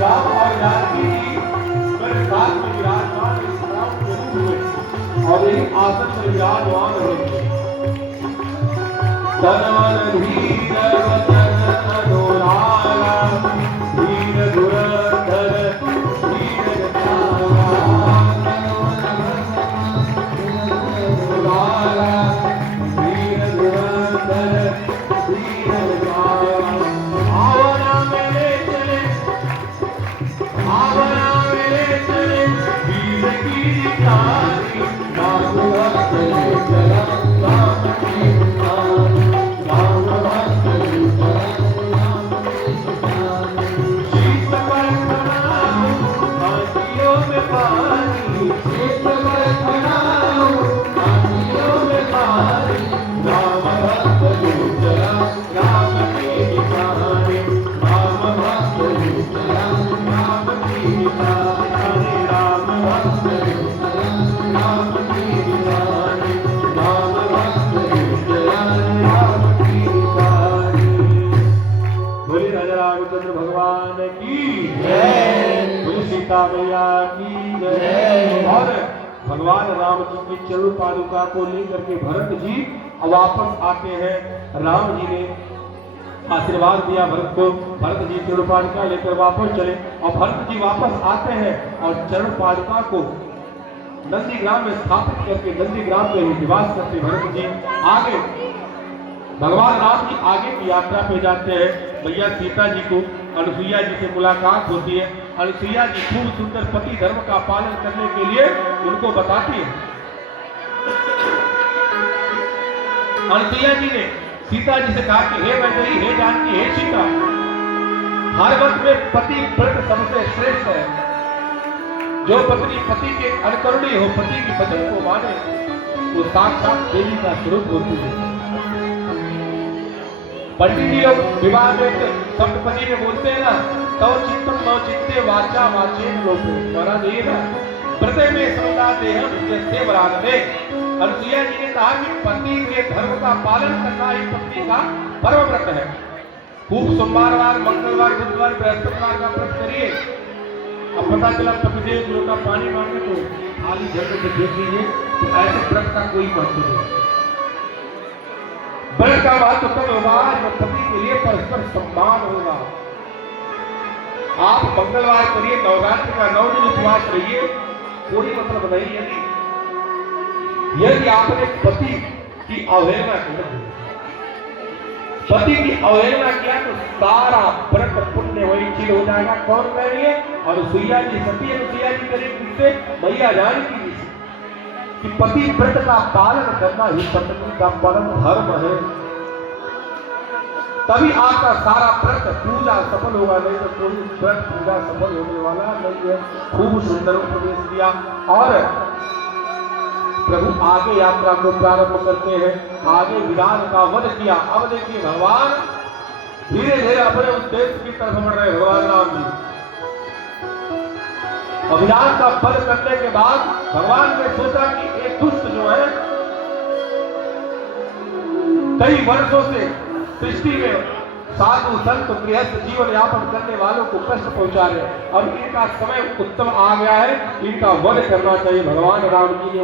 राम और जानकी जी मेरे साथ में विराजमान और यही आसन पर विराजमान रहेंगे। तन धीर वचन अनुरागा धीर धुरंधर धीर भगवान की जय, बोले सीता मैया की जय। और भगवान राम जी की चरण पादुका को लेकर के भरत जी वापस आते हैं। राम जी ने आशीर्वाद दिया भरत को, भरत जी चरण पादुका लेकर वापस चले और भरत जी वापस आते हैं और चरण पादुका को नंदीग्राम में स्थापित करके नंदीग्राम में निवास करते भरत जी आगे भगवान राम जी आगे की यात्रा पे जाते हैं। भैया सीता जी को अनुसुईया जी से मुलाकात होती है। अनुसुईया जी खूब सुंदर पति धर्म का पालन करने के लिए उनको बताती है। अनुसुईया जी ने सीता जी से कहा कि हे मैथिली, हे जानकी, हे सीता, हर वक्त में पति व्रत सबसे श्रेष्ठ है। जो पत्नी पति के अनुकरणीय हो, पति की वचन को माने, वो साक्षात देवी का स्वरूप होती है। पंडित जी लोग विवाह में सप्तपदी में बोलते हैं ना, तव चित्तम नौ चित्ते वाचा वाचेन लोको वरादेन व्रते में समता देहम यस्ते वरादने। अनुसुईया जी ने कहा कि पति के धर्म का पालन करना ही पत्नी का परम व्रत है। खूब सोमवार, मंगलवार, बुधवार, बृहस्पतिवार का व्रत करिए। अब पता चला पतिदेव जी का पानी मांगे तो खाली जल से देख लीजिए, तो ऐसे व्रत का कोई महत्व नहीं। व्रत का महत्व तब होगा जब पति के लिए परस्पर सम्मान होगा। आप मंगलवार करिए, नवरात्रि का 9 दिन उपवास रहिए, कोई मतलब नहीं। यदि आपने पति की अवहेलना की, पति की अवहेलना किया तो सारा व्रत पुण्य वही चीज हो जाएगा। कौन करेंगे? अनुसुईया जी, सती अनुसुईया जी करेंगे। किससे? मैया जानकी जी से, कि पति व्रत का पालन करना ही पत्नी का परम धर्म है। तभी आपका सारा व्रत पूजा सफल होगा, नहीं तो कोई व्रत पूजा सफल होने वाला नहीं है। खूब सुंदर उपदेश दिया और प्रभु आगे यात्रा को प्रारंभ करते हैं। आगे विराट का वध किया। अब देखिए भगवान धीरे धीरे अपने उद्देश्य की तरफ बढ़ रहे। भगवान राम जी अभियान का वध करने के बाद भगवान ने सोचा कि एक दुष्ट जो है कई वर्षों से सृष्टि में साधु संत गृहस्थ जीवन यापन करने वालों को कष्ट पहुंचा रहे, अब इनका समय उत्तम आ गया है, इनका वध करना चाहिए। भगवान राम जी ने